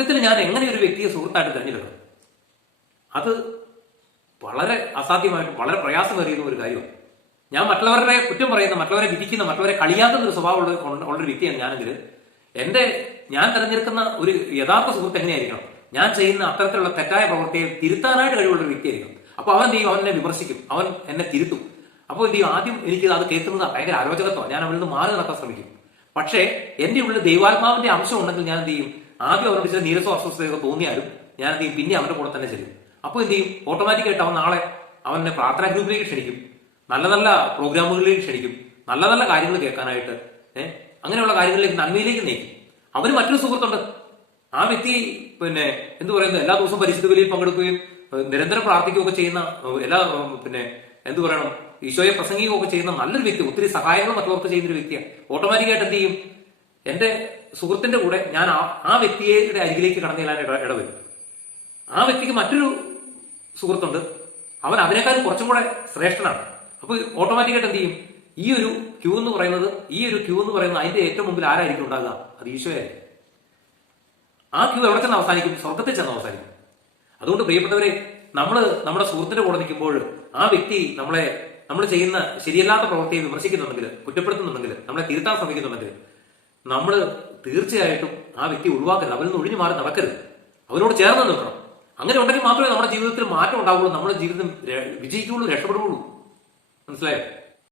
സത്യത്തിൽ ഞാൻ എങ്ങനെ ഒരു വ്യക്തിയെ സുഹൃത്തായിട്ട് തിരഞ്ഞെടുക്കണം? അത് വളരെ അസാധ്യമായിട്ടും വളരെ പ്രയാസമേറിയുന്ന ഒരു കാര്യമാണ്. ഞാൻ മറ്റുള്ളവരുടെ കുറ്റം പറയുന്ന, മറ്റുള്ളവരെ വിധിക്കുന്ന, മറ്റുള്ളവരെ കളിയാക്കുന്ന ഒരു സ്വഭാവമുള്ളൊരു വ്യക്തിയാണ് ഞാനെങ്കിൽ ഞാൻ തിരഞ്ഞെടുക്കുന്ന ഒരു യഥാർത്ഥ സുഹൃത്ത് എങ്ങനെയായിരിക്കണം? ഞാൻ ചെയ്യുന്ന അത്തരത്തിലുള്ള തെറ്റായ പ്രവൃത്തിയെ തിരുത്താനായിട്ട് കഴിവുള്ള ഒരു വ്യക്തിയായിരിക്കും. അപ്പൊ അവൻ എന്ത് ചെയ്യും? അവൻ എന്നെ വിമർശിക്കും, അവൻ എന്നെ തിരുത്തും. അപ്പോൾ എന്ത് ചെയ്യും? ആദ്യം എനിക്ക് അത് കേൾക്കുന്നത് ഭയങ്കര അരോചകത്വമാണ്. ഞാൻ അവനിൽ നിന്ന് മാറി നടക്കാൻ ശ്രമിക്കും. പക്ഷേ എന്റെ ഉള്ളിൽ ദൈവാത്മാവിന്റെ അംശം ഉണ്ടെങ്കിൽ ഞാൻ എന്ത് ചെയ്യും? ആദ്യം അവനോട് ചില നീരസോ അസ്വസ്ഥതയൊക്കെ തോന്നിയാലും ഞാൻ എന്ത് ചെയ്യും? പിന്നെ അവന്റെ കൂടെ തന്നെ ചെല്ലും. അപ്പോൾ എന്ത് ചെയ്യും? ഓട്ടോമാറ്റിക്കായിട്ട് അവൻ നാളെ അവന്റെ പ്രാർത്ഥനാ ഗ്രൂപ്പിലേക്ക് ക്ഷണിക്കും, നല്ല നല്ല പ്രോഗ്രാമുകളിലേക്ക് ക്ഷണിക്കും, നല്ല നല്ല കാര്യങ്ങൾ കേൾക്കാനായിട്ട്, അങ്ങനെയുള്ള കാര്യങ്ങളിലേക്ക്, നന്മയിലേക്ക് നയിക്കും. അവന് മറ്റൊരു സുഹൃത്തുണ്ട്. ആ വ്യക്തി എന്ത് പറയുന്നത്, എല്ലാ ദിവസവും പരിശുദ്ധ ബലിയിൽ പങ്കെടുക്കുകയും നിരന്തരം പ്രാർത്ഥിക്കുകയൊക്കെ ചെയ്യുന്ന, എന്ത് പറയണം, ഈശോയെ പ്രസംഗിക്കുകയൊക്കെ ചെയ്യുന്ന നല്ലൊരു വ്യക്തി, ഒത്തിരി സഹായങ്ങൾ മറ്റുള്ളവർക്ക് ചെയ്യുന്ന ഒരു വ്യക്തിയാണ്. ഓട്ടോമാറ്റിക്കായിട്ട് എന്ത് ചെയ്യും? എന്റെ സുഹൃത്തിന്റെ കൂടെ ഞാൻ ആ വ്യക്തിയുടെ അരികിലേക്ക് കടന്നു ചെല്ലാൻ ഇടവരും. ആ വ്യക്തിക്ക് മറ്റൊരു സുഹൃത്തുണ്ട്, അവൻ അതിനേക്കാളും കുറച്ചും കൂടെ ശ്രേഷ്ഠനാണ്. അപ്പൊ ഓട്ടോമാറ്റിക്കായിട്ട് എന്ത് ചെയ്യും? ഈ ഒരു ക്യൂ എന്ന് പറയുന്നത് അതിന്റെ ഏറ്റവും മുമ്പിൽ ആരായിരിക്കും ഉണ്ടാകുക? അത് ഈശോയായിരിക്കും. ആ ക്യൂ എവിടെ ചെന്ന് അവസാനിക്കും? സ്വർഗത്തിൽ ചെന്ന് അവസാനിക്കും. അതുകൊണ്ട് പ്രിയപ്പെട്ടവരെ, നമ്മുടെ സുഹൃത്തിന്റെ കൂടെ നിൽക്കുമ്പോൾ ആ വ്യക്തി നമ്മൾ ചെയ്യുന്ന ശരിയല്ലാത്ത പ്രവൃത്തിയെ വിമർശിക്കുന്നുണ്ടെങ്കിൽ, കുറ്റപ്പെടുത്തുന്നുണ്ടെങ്കിൽ, നമ്മളെ തിരുത്താൻ ശ്രമിക്കുന്നുണ്ടെങ്കിൽ, നമ്മൾ തീർച്ചയായിട്ടും ആ വ്യക്തി ഒഴിവാക്കരുത്. അവരിൽ നിന്ന് ഒഴിഞ്ഞു മാറി നടക്കരുത്. അവരോട് ചേർന്ന് നിൽക്കണം. അങ്ങനെ ഉണ്ടെങ്കിൽ മാത്രമേ നമ്മുടെ ജീവിതത്തിൽ മാറ്റം ഉണ്ടാവുള്ളൂ, നമ്മുടെ ജീവിതം വിജയിക്കുകയുള്ളൂ, രക്ഷപ്പെടുകയുള്ളൂ. മനസ്സിലായോ?